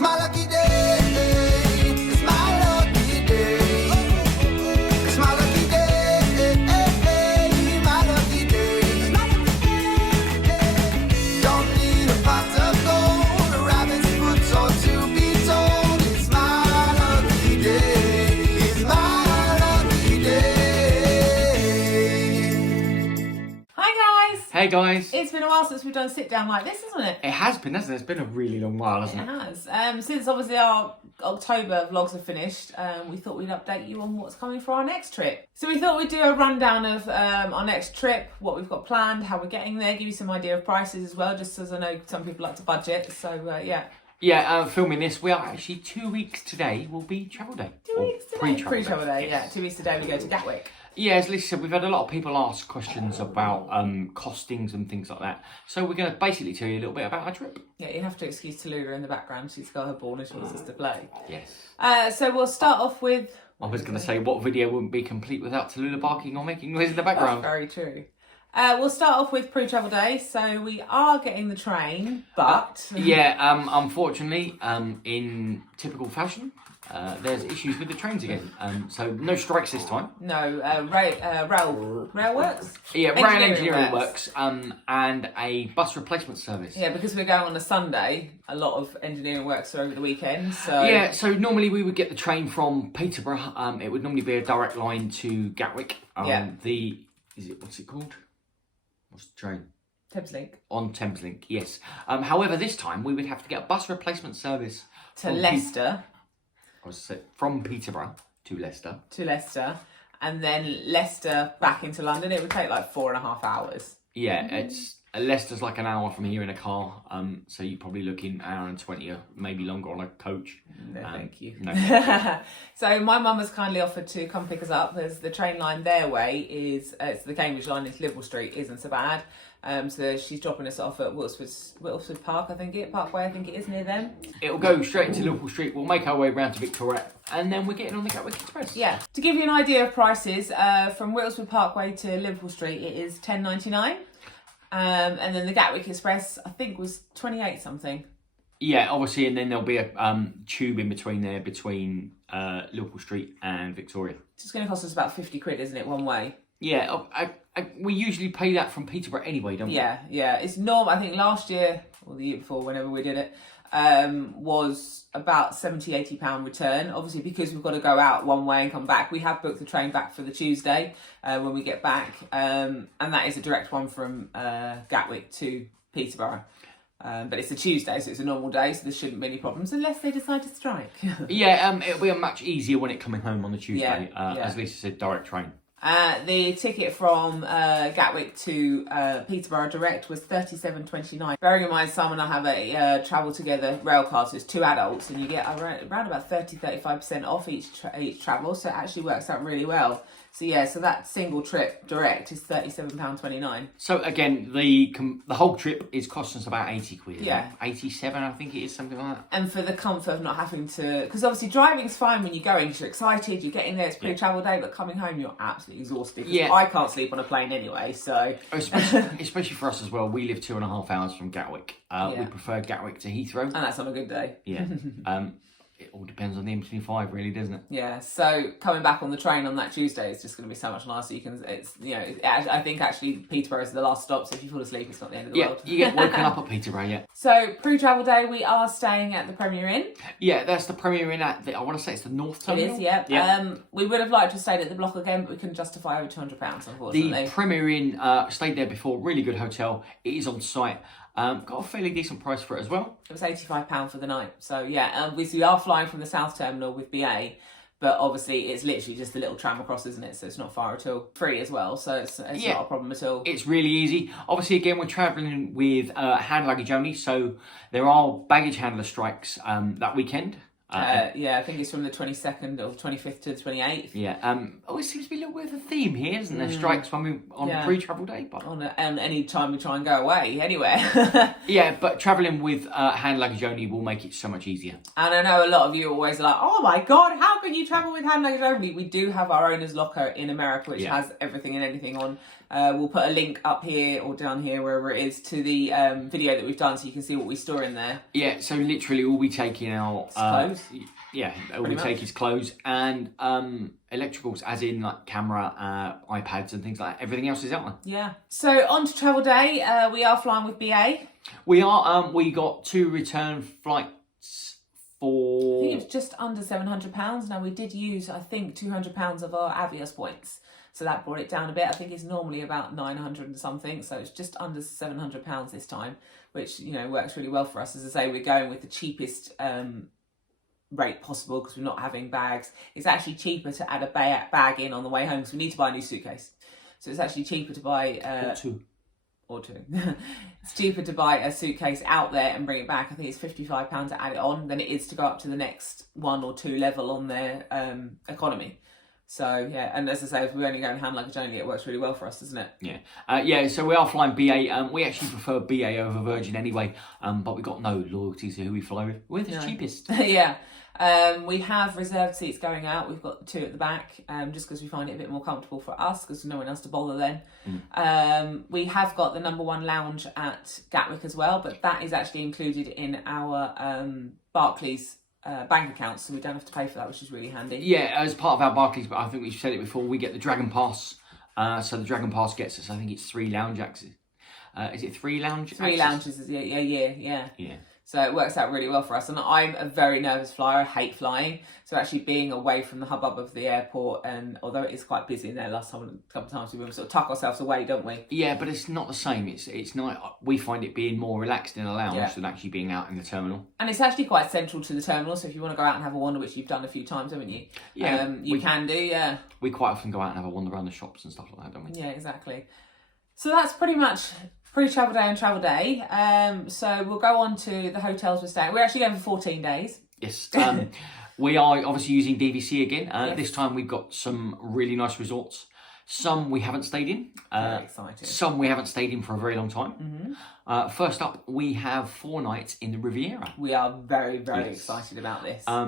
my lucky day. It's my lucky day. It's my lucky day. My lucky day. Don't need a pot of gold, a rabbit's foot, or to be told. It's my lucky day. It's my lucky day. Hi guys! Hey guys! It's been a while since we've done a sit down like this, hasn't it? It has been, hasn't it? It's been a really long while, hasn't it? It has. Since obviously our October vlogs are finished, we thought we'd update you on what's coming for our next trip. So we thought we'd do a rundown of our next trip, what we've got planned, how we're getting there, give you some idea of prices as well, just as I know some people like to budget. So yeah. Yeah, filming this, we are actually 2 weeks today will be travel day. 2 weeks today. Pre-travel day, yeah. 2 weeks today we go to Gatwick. Yeah, as Liz said, we've had a lot of people ask questions about costings and things like that. So we're going to basically tell you a little bit about our trip. Yeah, you have to excuse Tallulah in the background. She's got her ball and she wants us to play. Yes. So we'll start off with... I was going to say, what video wouldn't be complete without Tallulah barking or making noise in the background? That's very true. We'll start off with pre-travel day. So we are getting the train, but... unfortunately, in typical fashion, there's issues with the trains again. So no strikes this time. No, rail works? Yeah, rail engineering works, and a bus replacement service. Yeah, because we're going on a Sunday, a lot of engineering works are over the weekend, so... Yeah, so normally we would get the train from Peterborough. It would normally be a direct line to Gatwick. What's it called? What's the train? Thameslink. On Thameslink, yes. However, this time we would have to get a bus replacement service to Leicester. From Peterborough to Leicester. And then Leicester back into London. It would take like 4.5 hours. Yeah, it's Leicester's like an hour from here in a car. So you're probably looking an hour and 20 or maybe longer on a coach. No, thank you. No. So my mum has kindly offered to come pick us up, as the train line their way is, it's the Cambridge line into Liverpool Street, isn't so bad. So she's dropping us off at Wilsford Park, Parkway, I think it is, near them. It'll go straight into Liverpool Street. We'll make our way round to Victoria, and then we're getting on the Gatwick Express. Yeah. To give you an idea of prices, from Wilsford Parkway to Liverpool Street, it is £10.99. And then the Gatwick Express, I think, was 28 something. Yeah, obviously, and then there'll be a tube in between there, between Liverpool Street and Victoria. It's going to cost us about 50 quid, isn't it, one way? Yeah, we usually pay that from Peterborough anyway, don't we? Yeah. It's normal. I think last year, or the year before, whenever we did it, was about £70-80 return. Obviously, because we've got to go out one way and come back, we have booked the train back for the Tuesday when we get back. And that is a direct one from Gatwick to Peterborough. But it's a Tuesday, so it's a normal day, so there shouldn't be any problems unless they decide to strike. Yeah, it'll be much easier when it coming home on the Tuesday. Yeah. As Lisa said, direct train. The ticket from Gatwick to Peterborough direct was £37.29. Bearing in mind, Sam and I have a travel together rail card, so it's 2 adults, and you get around about 30-35% off each travel, so it actually works out really well. So yeah, so that single trip direct is £37.29. So again, the whole trip is costing us about 80 quid. Yeah. 87, I think it is, something like that. And for the comfort of not having to... Because obviously driving's fine when you're going, because you're excited, you're getting there, it's pre-travel day, but coming home you're absolutely exhausted. Yeah. I can't sleep on a plane anyway, so... Especially for us as well, we live 2.5 hours from Gatwick. We prefer Gatwick to Heathrow. And that's on a good day. Yeah. It all depends on the M25, really, doesn't it? Yeah. So coming back on the train on that Tuesday is just going to be so much nicer. I think actually Peterborough is the last stop, so if you fall asleep, it's not the end of the world. Yeah, you get woken up at Peterborough. Yeah. So pre-travel day, we are staying at the Premier Inn. Yeah, that's the Premier Inn at I want to say it's the North Terminal. It is. Yeah. We would have liked to have stayed at the block again, but we couldn't justify over £200, unfortunately. The Premier Inn, stayed there before. Really good hotel. It is on site. Got a fairly decent price for it as well. It was £85 for the night. So yeah, we are flying from the South Terminal with BA, but obviously it's literally just a little tram across, isn't it? So it's not far at all. Free as well, so it's not a problem at all. It's really easy. Obviously, again, we're travelling with hand luggage only, so there are baggage handler strikes that weekend. I think it's from the 22nd or 25th to the 28th. Yeah. It seems to be a little bit of a theme here, isn't there? Strikes when we on pre-travel day, but on any time we try and go away anywhere. Yeah, but travelling with hand luggage only will make it so much easier. And I know a lot of you are always like, "Oh my God, how can you travel with hand luggage only?" We do have our owner's locker in America, which has everything and anything on We'll put a link up here or down here, wherever it is, to the video that we've done, so you can see what we store in there. Yeah, so literally all we taking out clothes. Yeah, all we take is clothes and electricals, as in like camera, iPads and things like that. Everything else is out there. Yeah. So on to travel day. We are flying with BA. We are. We got 2 return flights for. I think it was just under £700. Now we did use, I think, £200 of our Avios points. So that brought it down a bit. I think it's normally about 900 and something. So it's just under £700 this time, which, you know, works really well for us. As I say, we're going with the cheapest rate possible because we're not having bags. It's actually cheaper to add a bag in on the way home because we need to buy a new suitcase. So it's actually cheaper to buy... Or two. It's cheaper to buy a suitcase out there and bring it back. I think it's £55 to add it on than it is to go up to the next 1 or 2 level on their economy. So, yeah, and as I say, if we only go in hand luggage only, it works really well for us, doesn't it? Yeah, so we are flying BA. We actually prefer BA over Virgin anyway, but we've got no loyalty to who we fly with. We're the cheapest. Yeah. We have reserved seats going out. We've got 2 at the back, just because we find it a bit more comfortable for us, because there's no one else to bother then. We have got the number 1 lounge at Gatwick as well, but that is actually included in our Barclays bank accounts, so we don't have to pay for that, which is really handy. Yeah, as part of our Barclays, but I think we've said it before, we get the Dragon Pass. So the Dragon Pass gets us, I think it's 3 lounge access. Is it 3 lounge? 3 lounges, yeah. So it works out really well for us. And I'm a very nervous flyer. I hate flying. So actually being away from the hubbub of the airport, and although it is quite busy in there, last time, a couple of times we sort of tuck ourselves away, don't we? Yeah, but it's not the same. It's not. We find it being more relaxed in a lounge than actually being out in the terminal. And it's actually quite central to the terminal. So if you want to go out and have a wander, which you've done a few times, haven't you? Yeah, you can do. Yeah. We quite often go out and have a wander around the shops and stuff like that, don't we? Yeah, exactly. So that's pretty much pre-travel day and travel day. So we'll go on to the hotels we're staying. We're actually going for 14 days. Yes. We are obviously using DVC again. This time we've got some really nice resorts. Some we haven't stayed in. Very excited. Some we haven't stayed in for a very long time. First up, we have 4 nights in the Riviera. We are very, very excited about this. I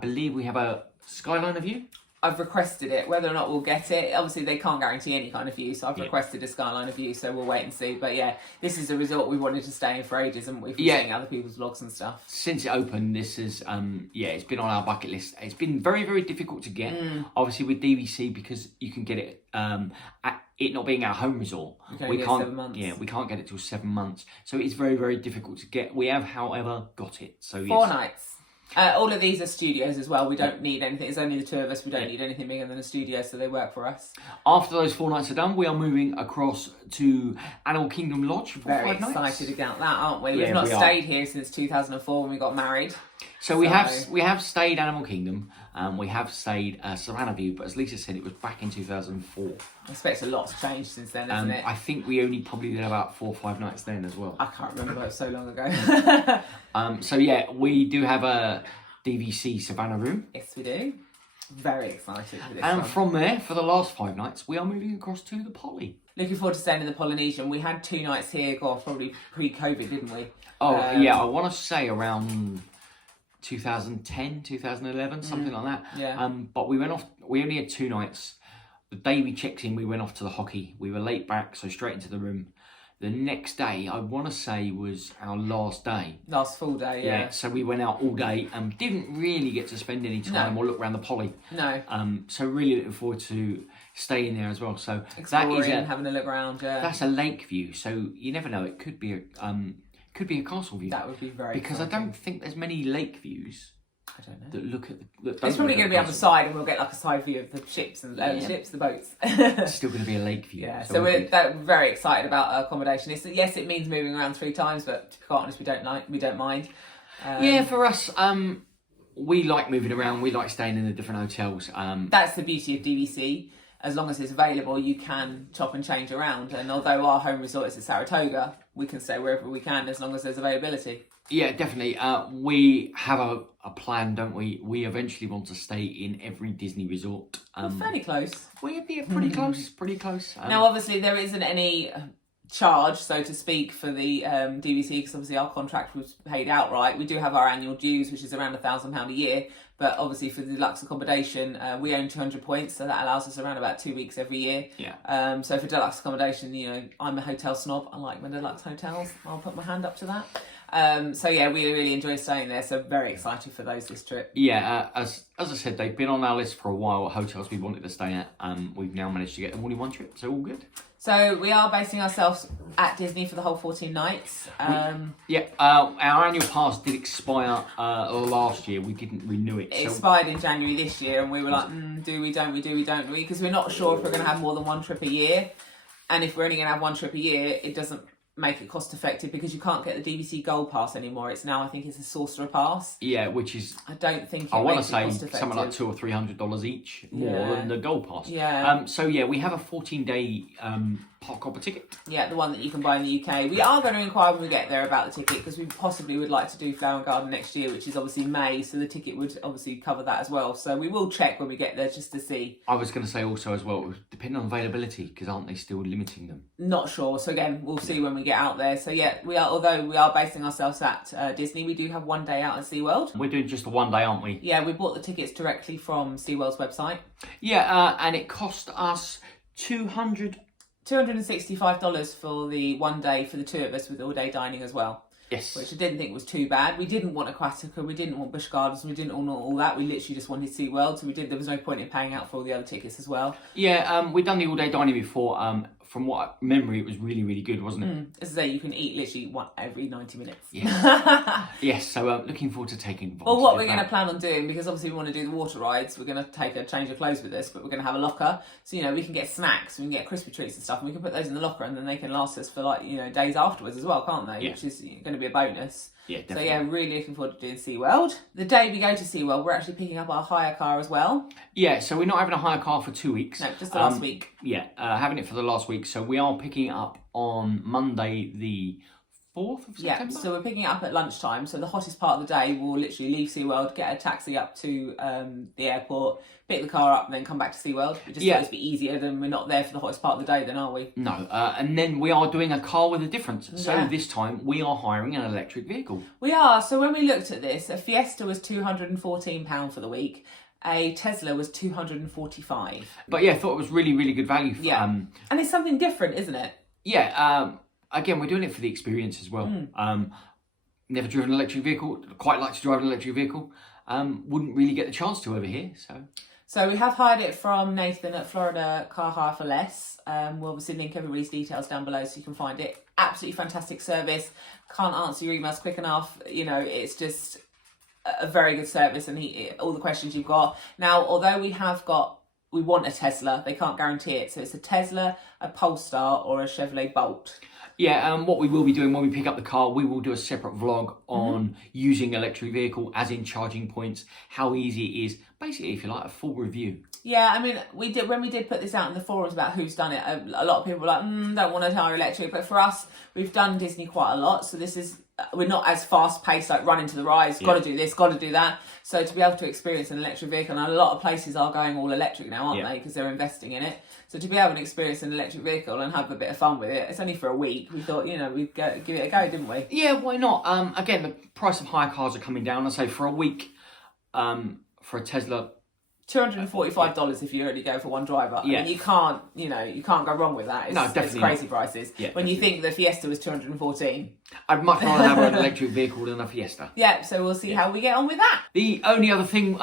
believe we have a Skyliner view. I've requested it. Whether or not we'll get it, obviously they can't guarantee any kind of view, so I've requested a Skyliner view, so we'll wait and see. But yeah, this is a resort we wanted to stay in for ages, and we've been seeing other people's vlogs and stuff. Since it opened, this is, it's been on our bucket list. It's been very, very difficult to get, obviously with DVC, because you can get it, it not being our home resort. We can't 7 months. Yeah, we can't get it till 7 months. So it's very, very difficult to get. We have, however, got it. So 4 nights. All of these are studios as well. We don't need anything. It's only the 2 of us. We don't need anything bigger than a studio, so they work for us. After those 4 nights are done, we are moving across to Animal Kingdom Lodge for 5 nights. Very excited about that, aren't we? We've not stayed here since 2004 when we got married. So we have stayed Animal Kingdom. We have stayed Savannah View, but as Lisa said, it was back in 2004. I expect a lot's changed since then, hasn't it? I think we only probably did about 4 or 5 nights then as well. I can't remember, it was so long ago. So yeah, we do have a DVC Savannah room. Yes, we do. Very excited for this And from there, for the last 5 nights, we are moving across to the Poly. Looking forward to staying in the Polynesian. We had 2 nights here, probably pre-COVID, didn't we? I want to say around 2010, 2011, something like that. Yeah. But we only had 2 nights. The day we checked in, we went off to the hockey. We were late back, so straight into the room. The next day, I want to say, was our last day. Last full day, yeah. So we went out all day and didn't really get to spend any time or look around the Poly. No. So really looking forward to staying there as well. So exploring and having a look around, yeah. That's a lake view, so you never know. It could be a castle view. That would be very because exciting. I don't think there's many lake views. I don't know. That look at it's probably going to be on the side, and we'll get like a side view of the ships and the boats. It's still going to be a lake view. Yeah, so we're very excited about our accommodation. Yes, it means moving around 3 times, but to be quite honest, we don't mind. For us, we like moving around. We like staying in the different hotels. That's the beauty of DVC. As long as it's available, you can chop and change around. And although our home resort is at Saratoga, we can stay wherever we can as long as there's availability. Yeah, definitely. We have a plan, don't we? We eventually want to stay in every Disney resort. We're fairly close. We're pretty close, pretty close. Now, obviously, there isn't any charge, so to speak, for the DVC, because obviously our contract was paid outright. We do have our annual dues, which is around £1,000 a year, but obviously for the deluxe accommodation, we own 200 points, so that allows us around about 2 weeks every year. Yeah. So for deluxe accommodation, I'm a hotel snob. I like my deluxe hotels. I'll put my hand up to that. So yeah, we really enjoy staying there. So very excited for those this trip. Yeah, as I said, they've been on our list for a while. Hotels we wanted to stay at. We've now managed to get them all in one trip, so all good. So we are basing ourselves at Disney for the whole 14 nights. Our annual pass did expire last year. We didn't renew it. It expired in January this year, and we were like, do we, don't we, because we're not sure if we're going to have more than one trip a year. And if we're only going to have one trip a year, it doesn't make it cost effective, because you can't get the DVC Gold Pass anymore. It's now, I think it's a Sorcerer Pass. Yeah, which is, I don't think I want to makes say it cost effective. something like $200 or $300 each more than the Gold Pass. Yeah. So yeah, we have a 14-day park hopper ticket. Yeah, the one that you can buy in the UK. We are going to inquire when we get there about the ticket, because we possibly would like to do Flower and Garden next year, which is obviously May, so the ticket would obviously cover that as well. So we will check when we get there just to see. I was going to say also as well, depending on availability, because aren't they still limiting them? Not sure. So again, we'll see when we get out there. So yeah, although we are basing ourselves at Disney, we do have one day out at SeaWorld. We're doing just a one day, aren't we? Yeah, we bought the tickets directly from SeaWorld's website. Yeah, and it cost us $265 for the one day for the two of us, with all day dining as well. Yes. Which I didn't think was too bad. We didn't want Aquatica, we didn't want Busch Gardens, we didn't want all that. We literally just wanted SeaWorld, so there was no point in paying out for all the other tickets as well. Yeah, we've done the all day dining before. From what memory, it was really, really good, wasn't it? As I say, you can eat literally one every 90 minutes. Yeah. Yes, so looking forward to taking advantage. Well, what we're going to plan on doing, because obviously we want to do the water rides, we're going to take a change of clothes with us, but we're going to have a locker. So, we can get snacks, we can get crispy treats and stuff, and we can put those in the locker, and then they can last us for days afterwards as well, can't they? Yeah. Which is going to be a bonus. Yeah, definitely. So yeah, really looking forward to doing SeaWorld. The day we go to SeaWorld, we're actually picking up our hire car as well. Yeah, so we're not having a hire car for 2 weeks. No, just the last week. Yeah, having it for the last week. So we are picking it up on Monday the 4th of September? Yeah, so we're picking it up at lunchtime. So the hottest part of the day, we'll literally leave SeaWorld, get a taxi up to the airport, pick the car up, and then come back to SeaWorld. It just thought it'd be easier than we're not there for the hottest part of the day then, are we? No, and then we are doing a car with a difference. So this time we are hiring an electric vehicle. We are. So when we looked at this, a Fiesta was £214 for the week. A Tesla was $245. But yeah, I thought it was really, really good value. And it's something different, isn't it? Yeah, again, we're doing it for the experience as well. Never driven an electric vehicle, quite like to drive an electric vehicle. Wouldn't really get the chance to over here, So we have hired it from Nathan at Florida Car Hire for Less. We'll obviously link everybody's details down below so you can find it. Absolutely fantastic service. Can't answer your emails quick enough. It's just a very good service, and all the questions you've got. Now, although we want a Tesla, they can't guarantee it. So it's a Tesla, a Polestar, or a Chevrolet Bolt. Yeah, what we will be doing when we pick up the car, we will do a separate vlog on using electric vehicle, as in charging points, how easy it is. Basically, if you like, a full review. Yeah, I mean, when we did put this out in the forums about who's done it, a lot of people were like, don't want to hire electric. But for us, we've done Disney quite a lot. So we're not as fast paced, like run into the rides, got to do this, got to do that. So to be able to experience an electric vehicle, and a lot of places are going all electric now, aren't they? Because they're investing in it. So to be able to experience an electric vehicle and have a bit of fun with it, it's only for a week. We thought, we'd give it a go, didn't we? Yeah, why not? Again, the price of hire cars are coming down. I say for a week, for a Tesla, $245 if you only go for one driver. I mean, you can't go wrong with that. It's crazy prices. Yeah, when you think the Fiesta was $214. I'd much rather have an electric vehicle than a Fiesta. Yeah, so we'll see how we get on with that. The only other thing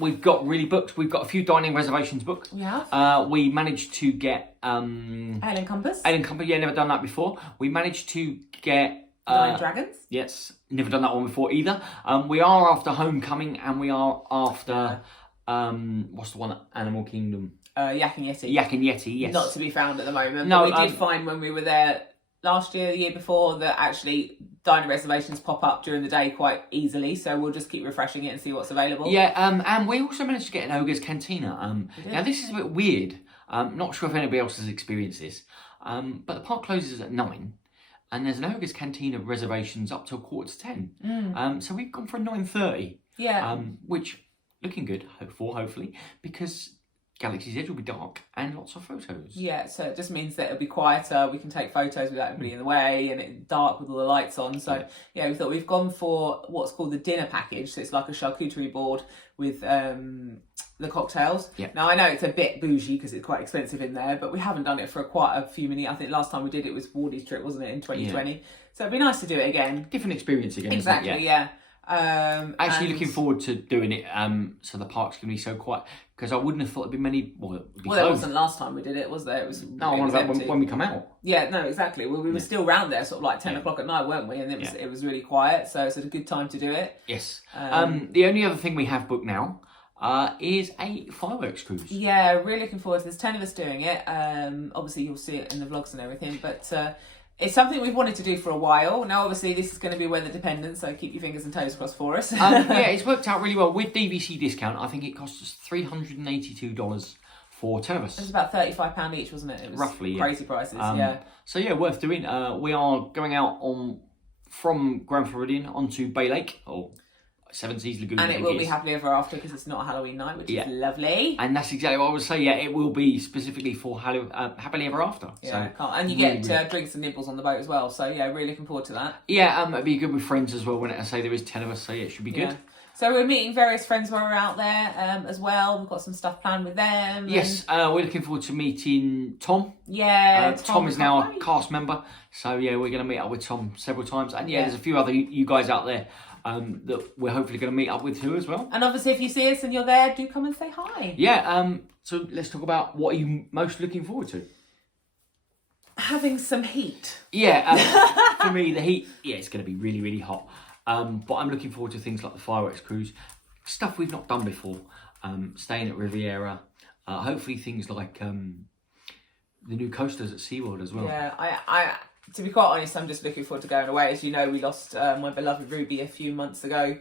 we've got really booked, we've got a few dining reservations booked. We have. We managed to get Alien Compass. Yeah, never done that before. We managed to get Nine Dragons. Yes, never done that one before either. We are after Homecoming, and we are after what's the one at Animal Kingdom? Yak and Yeti. Yak and Yeti, yes. Not to be found at the moment. No, but we did find when we were there last year, the year before, that actually dining reservations pop up during the day quite easily. So we'll just keep refreshing it and see what's available. Yeah, and we also managed to get an Ogre's Cantina. Now this is a bit weird. Not sure if anybody else has experienced this. But the park closes at 9. And there's an Ogre's Cantina reservations up till 9:45. So we've gone for a 9:30. Yeah. Which, looking good, hopefully, because Galaxy's Edge will be dark and lots of photos. Yeah, so it just means that it'll be quieter. We can take photos without everybody in the way, and it's dark with all the lights on. So yeah, we thought we've gone for what's called the dinner package. So it's like a charcuterie board with the cocktails. Yeah. Now I know it's a bit bougie because it's quite expensive in there, but we haven't done it for quite a few minutes. I think last time we did it was Wardy's trip, wasn't it, in 2020? Yeah. So it'd be nice to do it again. Different experience again. Exactly. Isn't it? Yeah. Actually, looking forward to doing it. So the park's going to be so quiet because I wouldn't have thought there'd be many. Well, there wasn't last time we did it, was there? It was. No, I wonder about when we come out. Yeah, no, exactly. Well, we were still round there, sort of like 10 o'clock at night, weren't we? And it was really quiet, so it's a good time to do it. Yes. The only other thing we have booked now is a fireworks cruise. Yeah, really looking forward to this. 10 of us doing it. Obviously, you'll see it in the vlogs and everything, but. It's something we've wanted to do for a while. Now, obviously, this is going to be weather dependent, so keep your fingers and toes crossed for us. Yeah, it's worked out really well. With DVC discount, I think it cost us $382 for 10 of us. It was about £35 each, wasn't it? It was roughly, crazy prices, yeah. So, yeah, worth doing. We are going out from Grand Floridian onto Bay Lake, or Seven Seas Lagoon. And it will be happily ever after because it's not a Halloween night, which is lovely. And that's exactly what I would say. Yeah, it will be specifically for happily ever after. Yeah, so, and you get drinks and nibbles on the boat as well. So yeah, really looking forward to that. Yeah, it'd be good with friends as well. When I say there is 10 of us, so yeah, it should be good. Yeah. So we're meeting various friends while we're out there as well. We've got some stuff planned with them. Yes, we're looking forward to meeting Tom. Yeah, Tom is now a cast member. So yeah, we're going to meet up with Tom several times. And yeah, there's a few other you guys out there that we're hopefully going to meet up with too as well. And obviously if you see us and you're there, do come and say hi. Yeah, so let's talk about what are you most looking forward to? Having some heat. Yeah, for me the heat, it's going to be really, really hot. But I'm looking forward to things like the fireworks cruise, stuff we've not done before, staying at Riviera, hopefully things like the new coasters at SeaWorld as well. Yeah, I to be quite honest, I'm just looking forward to going away. As you know, we lost my beloved Ruby a few months ago.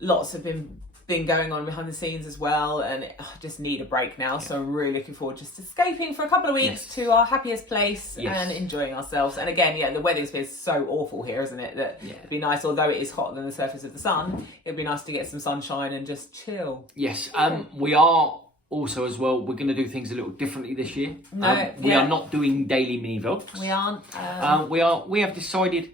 Lots have been going on behind the scenes as well, and I just need a break now. So I'm really looking forward to just escaping for a couple of weeks to our happiest place and enjoying ourselves. And again, the weather's been so awful here, isn't it? That it'd be nice, although it is hotter than the surface of the sun, it'd be nice to get some sunshine and just chill. Yes, we are also as well, we're going to do things a little differently this year. We are not doing daily mini vlogs. We aren't. We have decided,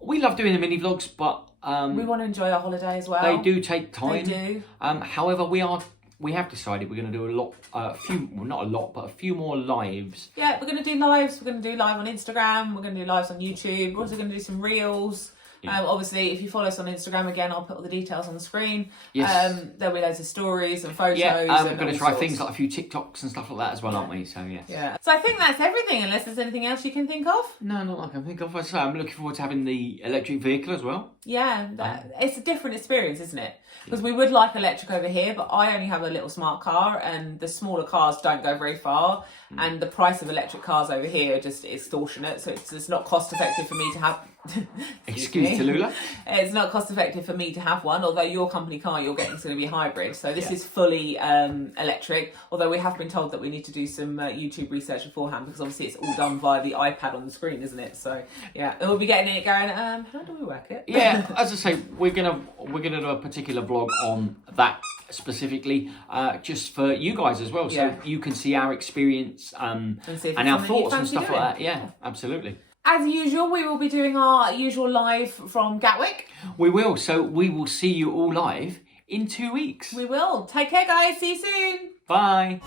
we love doing the mini vlogs, but we want to enjoy our holiday as well. They do take time. They do. However, we have decided we're going to do not a lot, but a few more lives. Yeah, we're going to do lives. We're going to do live on Instagram. We're going to do lives on YouTube. We're also going to do some reels. Yeah. Obviously, if you follow us on Instagram, again, I'll put all the details on the screen. Yes. There'll be loads of stories and photos. Yeah, we're going to try things like a few TikToks and stuff like that as well, aren't we? So, yes. Yeah. So I think that's everything, unless there's anything else you can think of. No, not that I can think of. So I'm looking forward to having the electric vehicle as well. Yeah, it's a different experience, isn't it? Because we would like electric over here, but I only have a little smart car, and the smaller cars don't go very far. And the price of electric cars over here are just extortionate, so it's not cost effective for me to have. Excuse Tallulah. It's not cost effective for me to have one, although your company car you're getting is going to be hybrid. So this is fully electric, although we have been told that we need to do some YouTube research beforehand, because obviously it's all done via the iPad on the screen, isn't it? So yeah, we'll be getting it going, how do we work it? Yeah, as I say, we're gonna do a particular vlog on that specifically, just for you guys as well, so you can see our experience and our thoughts and stuff like that. Yeah, absolutely. As usual, we will be doing our usual live from Gatwick. We will. So we will see you all live in 2 weeks. We will. Take care, guys. See you soon. Bye.